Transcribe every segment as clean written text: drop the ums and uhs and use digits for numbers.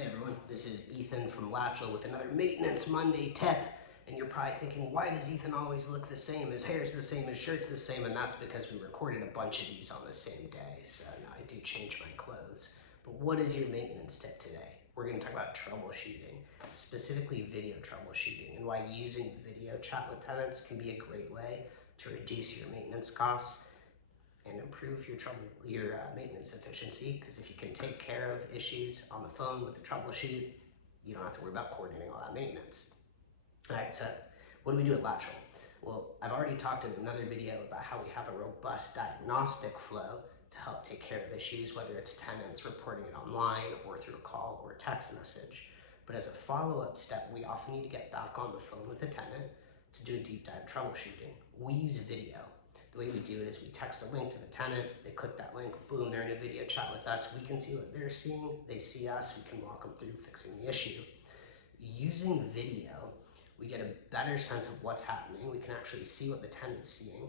Hey everyone, this is Ethan from Latchel with another Maintenance Monday tip. And you're probably thinking, why does Ethan always look the same? His hair's the same, his shirt's the same, and that's because we recorded a bunch of these on the same day. So now I do change my clothes. But what is your maintenance tip today? We're going to talk about troubleshooting, specifically video troubleshooting, and why using video chat with tenants can be a great way to reduce your maintenance costs and improve your maintenance efficiency, because if you can take care of issues on the phone with the troubleshoot, you don't have to worry about coordinating all that maintenance. All right, so what do we do at Latchel? Well, I've already talked in another video about how we have a robust diagnostic flow to help take care of issues, whether it's tenants reporting it online or through a call or a text message. But as a follow-up step, we often need to get back on the phone with the tenant to do a deep dive troubleshooting. We use video. The way we do it is we text a link to the tenant, they click that link, boom, they're in a video chat with us. We can see what they're seeing, they see us, we can walk them through fixing the issue. Using video, we get a better sense of what's happening. We can actually see what the tenant's seeing.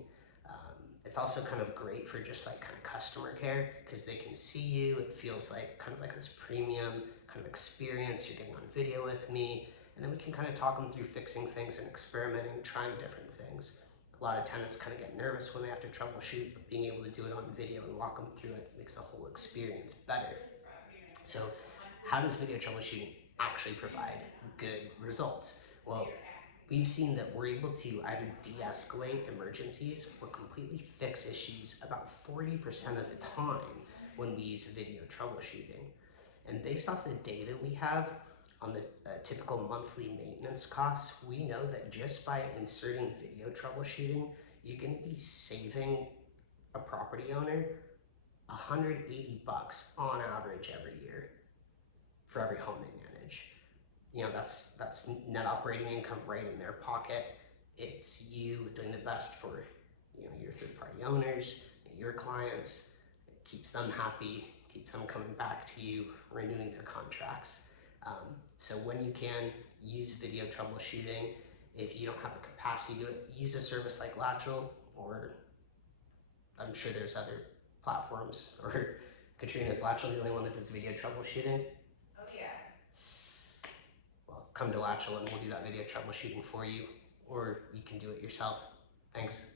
It's also kind of great for just like kind of customer care, because they can see you. It feels like kind of like this premium kind of experience. You're getting on video with me, and then we can kind of talk them through fixing things and experimenting, trying different things. A lot of tenants kind of get nervous when they have to troubleshoot, but being able to do it on video and walk them through it makes the whole experience better. So how does video troubleshooting actually provide good results? Well, we've seen that we're able to either de-escalate emergencies or completely fix issues about 40% of the time when we use video troubleshooting. And based off the data we have on the typical monthly maintenance costs, we know that just by inserting video troubleshooting, you're going to be saving a property owner $180 on average every year for every home they manage. You know, that's net operating income right in their pocket. It's you doing the best for, you know, your third-party owners, your clients. It keeps them happy, keeps them coming back to you, renewing their contracts. So when you can, use video troubleshooting. If you don't have the capacity to do it, use a service like Latchel, or I'm sure there's other platforms. Or Katrina, is Latchel the only one that does video troubleshooting? Oh yeah. Well, come to Latchel and we'll do that video troubleshooting for you, or you can do it yourself. Thanks.